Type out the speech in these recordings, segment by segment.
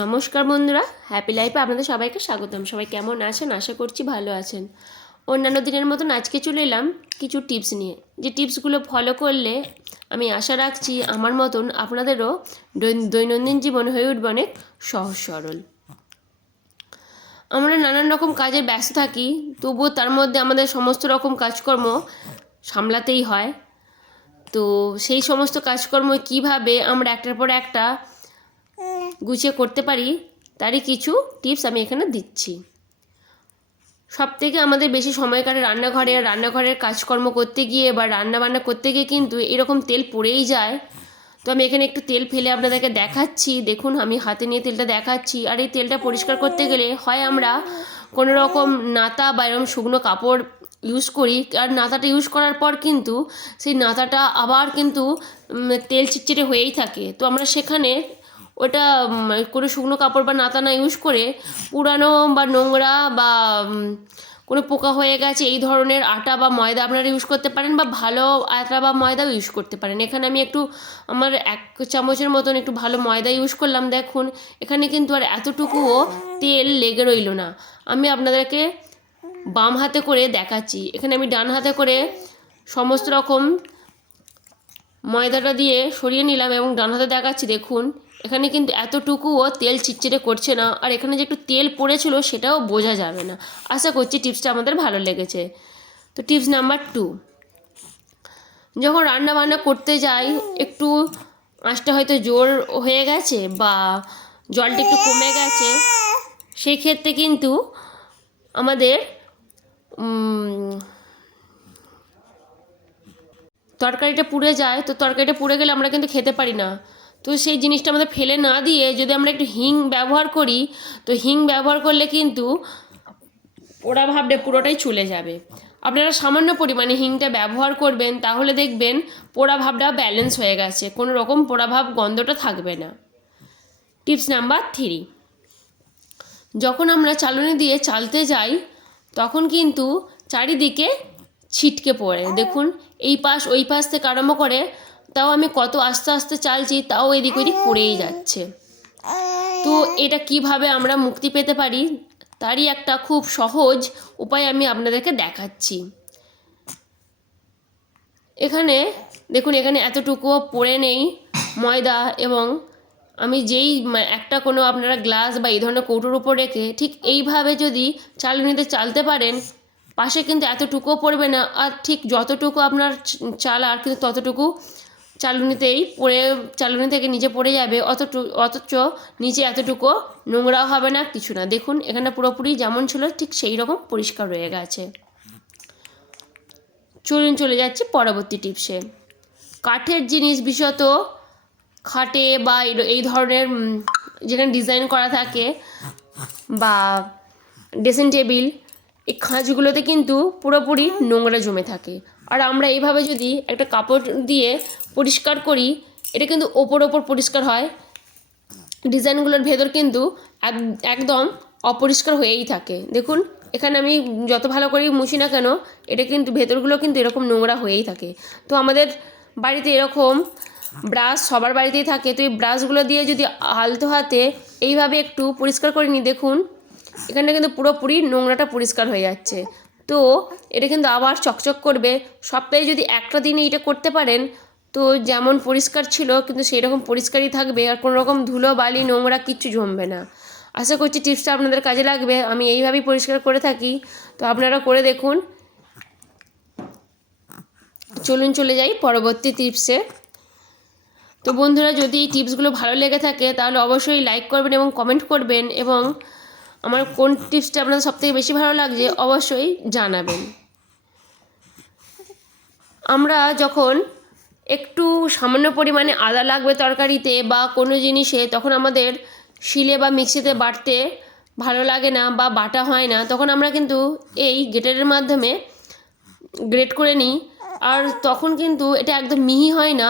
নমস্কার বন্ধুরা, হ্যাপি লাইফে আপনাদের সবাইকে স্বাগতম। সবাই কেমন আছেন? আশা করছি ভালো আছেন। অন্যান্য দিনের মতন আজকে চলে এলাম কিছু টিপস নিয়ে, যে টিপসগুলো ফলো করলে আমি আশা রাখছি আমার মতন আপনাদেরও দৈনন্দিন জীবন হয়ে উঠবে অনেক সহজ সরল। আমরা নানান রকম কাজে ব্যস্ত থাকি, তবুও তার মধ্যে আমাদের সমস্ত রকম কাজকর্ম সামলাতেই হয়। তো সেই সমস্ত কাজকর্ম কিভাবে আমরা একটার পর একটা গুছিয়ে করতে পারি তারই কিছু টিপস আমি এখানে দিচ্ছি। সবথেকে আমাদের বেশি সময় কাটে রান্নাঘরে, আর রান্নাঘরের কাজকর্ম করতে গিয়ে বা রান্নাবান্না করতে গিয়ে কিন্তু এরকম তেল পড়েই যায়। তো আমি এখানে একটু তেল ফেলে আপনাদেরকে দেখাচ্ছি। দেখুন, আমি হাতে নিয়ে তেলটা দেখাচ্ছি। আর এই তেলটা পরিষ্কার করতে গেলে হয় আমরা কোনো রকম নাতা বা এরকম শুকনো কাপড় ইউজ করি, আর নাতাটা ইউজ করার পর কিন্তু সেই নাতাটা আবার কিন্তু তেল চিটচিটে হয়েই থাকে। তো আমরা সেখানে ওটা কোনো শুকনো কাপড় বা নাতা না ইউজ করে পুরানো বা নোংরা বা কোনো পোকা হয়ে গেছে এই ধরনের আটা বা ময়দা আপনারা ইউজ করতে পারেন, বা ভালো আটা বা ময়দাও ইউজ করতে পারেন। এখানে আমি একটু আমার 1 চামচের মতন একটু ভালো ময়দা ইউজ করলাম। দেখুন, এখানে কিন্তু আর এতটুকুও তেল লেগে রইল না। আমি আপনাদেরকে বাম হাতে করে দেখাচ্ছি। এখানে আমি ডান হাতে করে সমস্ত রকম ময়দাটা দিয়ে সরিয়ে নিলাম এবং ডান হাতে দেখাচ্ছি। দেখুন, এখানে কিন্তু এতটুকুও তেল চিটচিটে করছে না, আর এখানে যে একটু তেল পড়েছিল সেটাও বোঝা যাবে না। আশা করছি টিপসটা আমাদের ভালো লেগেছে। তো টিপস নাম্বার 2, যখন রান্না বান্না করতে যাই একটু আঁচটা হয়তো জোর হয়ে গেছে বা জলটা একটু কমে গেছে, সেই ক্ষেত্রে কিন্তু আমাদের তরকারিটা পুড়ে যায়। তো তরকারিটা পুড়ে গেলে আমরা কিন্তু খেতে পারি না। তো সেই জিনিসটা আমাদের ফেলে না দিয়ে যদি আমরা একটু হিং ব্যবহার করি, তো হিং ব্যবহার করলে কিন্তু পোড়া ভাবটা পুরোটাই চলে যাবে। আপনারা সামান্য পরিমাণে হিংটা ব্যবহার করবেন, তাহলে দেখবেন পোড়া ভাবটা ব্যালেন্স হয়ে গেছে, কোনো রকম পোড়া ভাব গন্ধটা থাকবে না। টিপস নাম্বার 3, যখন আমরা চালুনি দিয়ে চালতে যাই তখন কিন্তু চারিদিকে ছিটকে পড়ে। দেখুন, এই পাশ ওই পাশ থেকে আরম্ভ করে, তাও আমি কত আস্তে আস্তে চালছি, তাও এদিক ওদিক পড়েই যাচ্ছে। তো এটা কিভাবে আমরা মুক্তি পেতে পারি তারই একটা খুব সহজ উপায় আমি আপনাদেরকে দেখাচ্ছি। এখানে দেখুন, এখানে এতটুকুও পড়ে নেই ময়দা, এবং আমি যেই একটা কোনো আপনারা গ্লাস বা এই ধরনের কৌটোর উপর রেখে ঠিক এইভাবে যদি চালুনিতে চালতে পারেন, পাশে কিন্তু এতটুকুও পড়বে না, আর ঠিক যতটুকু আপনার চাল আর কিন্তু ততটুকু চালুনিতেই পড়ে, চালুনি থেকে নিচে পড়ে যাবে। অথচ নিচে এতটুকু নোংরাও হবে না, কিছু না। দেখুন, এখানে পুরোপুরি যেমন ছিল ঠিক সেই রকম পরিষ্কার রয়ে গেছে। চলুন চলে যাচ্ছি পরবর্তী টিপসে। কাঠের জিনিস, বিশেষত খাটে বা এই ধরনের যেখানে ডিজাইন করা থাকে বা ড্রেসিং টেবিল, এই খাঁজগুলোতে কিন্তু পুরোপুরি নোংরা জমে থাকে। আর আমরা এইভাবে যদি একটা কাপড় দিয়ে পরিষ্কার করি, এটা কিন্তু ওপর পরিষ্কার হয়, ডিজাইনগুলোর ভেতর কিন্তু একদম অপরিষ্কার হয়েই থাকে। দেখুন, এখানে আমি যত ভালো করেই মুছি না কেন, এটা কিন্তু ভেতরগুলো কিন্তু এরকম নোংরা হয়েই থাকে। তো আমাদের বাড়িতে এরকম ব্রাশ সবার বাড়িতেই থাকে। তো এই ব্রাশগুলো দিয়ে যদি আলতো হাতে এইভাবে একটু পরিষ্কার করে নিই, দেখুন এখানে কিন্তু পুরোপুরি নোংরাটা পরিষ্কার হয়ে যাচ্ছে। তো এটা কিন্তু আবার চকচক করবে। সপ্তাহে যদি একটা দিনে এটা করতে পারেন, তো যেমন পরিষ্কার ছিল কিন্তু সেই রকম পরিষ্কারই থাকবে, আর কোনো রকম ধুলো বালি নোংরা কিচ্ছু জমবে না। আশা করছি টিপসটা আপনাদের কাজে লাগবে। আমি এইভাবেই পরিষ্কার করে থাকি, তো আপনারা করে দেখুন। চলুন চলে যাই পরবর্তী টিপসে। তো বন্ধুরা, যদি এই টিপসগুলো ভালো লেগে থাকে তাহলে অবশ্যই লাইক করবেন এবং কমেন্ট করবেন, এবং আমার কোন টিপসটা আপনাদের সবথেকে বেশি ভালো লাগছে অবশ্যই জানাবেন। আমরা যখন একটু সামান্য পরিমাণে আদা লাগবে তরকারিতে বা কোনো জিনিসে, তখন আমাদের শিলে বা মিক্সিতে বাটতে ভালো লাগে না বা বাটা হয় না, তখন আমরা কিন্তু এই গ্রেটারের মাধ্যমে গ্রেট করে নিই। আর তখন কিন্তু এটা একদম মিহি হয় না।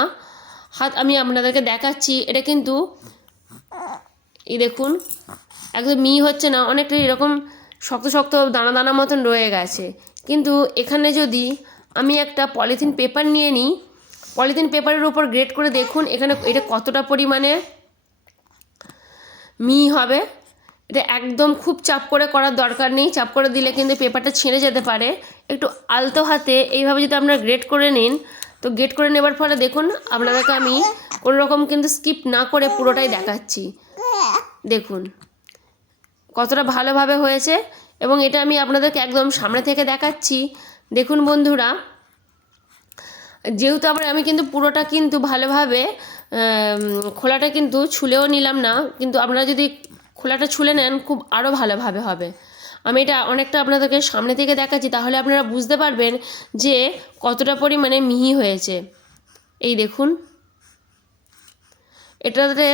আমি আপনাদেরকে দেখাচ্ছি, এটা কিন্তু এই দেখুন একদম মিহি হচ্ছে না, অনেকটা এরকম শক্ত শক্ত দানা দানা মতন রয়ে গেছে। কিন্তু এখানে যদি আমি একটা পলিথিন পেপার নিয়ে নিই, পলিথিন পেপারের উপর গ্রেট করে দেখুন এখানে এটা কতটা পরিমাণে মিহি হবে। এটা একদম খুব চাপ করে করার দরকার নেই, চাপ করে দিলে কিন্তু পেপারটা ছিঁড়ে যেতে পারে। একটু আলতো হাতে এইভাবে যদি আপনারা গ্রেড করে নিন, তো গ্রেড করে নেবার ফলে দেখুন আপনাদেরকে আমি কোনো রকম কিন্তু স্কিপ না করে পুরোটাই দেখাচ্ছি। দেখুন কতটা ভালোভাবে হয়েছে, এবং এটা আমি আপনাদেরকে একদম সামনে থেকে দেখাচ্ছি। দেখুন বন্ধুরা, যেহেতু আমি কিন্তু পুরোটা কিন্তু ভালোভাবে খোলাটা কিন্তু ছুলেও নিলাম না, কিন্তু আপনারা যদি খোলাটা ছুলে নেন খুব আরও ভালোভাবে হবে। আমি এটা অনেকটা আপনাদেরকে সামনে থেকে দেখাচ্ছি, তাহলে আপনারা বুঝতে পারবেন যে কতটা পরিমাণে মিহি হয়েছে। এই দেখুন, এটাতে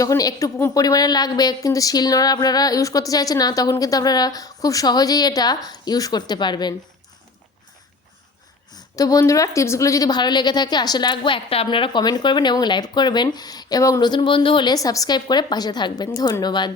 যখন একটু পরিমাণে লাগবে কিন্তু শিলনোড়া আপনারা ইউজ করতে চাইছেন না, তখন কিন্তু আপনারা খুব সহজেই এটা ইউজ করতে পারবেন। তো বন্ধুরা, টিপসগুলো যদি ভালো লেগে থাকে আশা রাখবো একটা আপনারা কমেন্ট করবেন এবং লাইক করবেন, এবং নতুন বন্ধু হলে সাবস্ক্রাইব করে পাশে থাকবেন। ধন্যবাদ।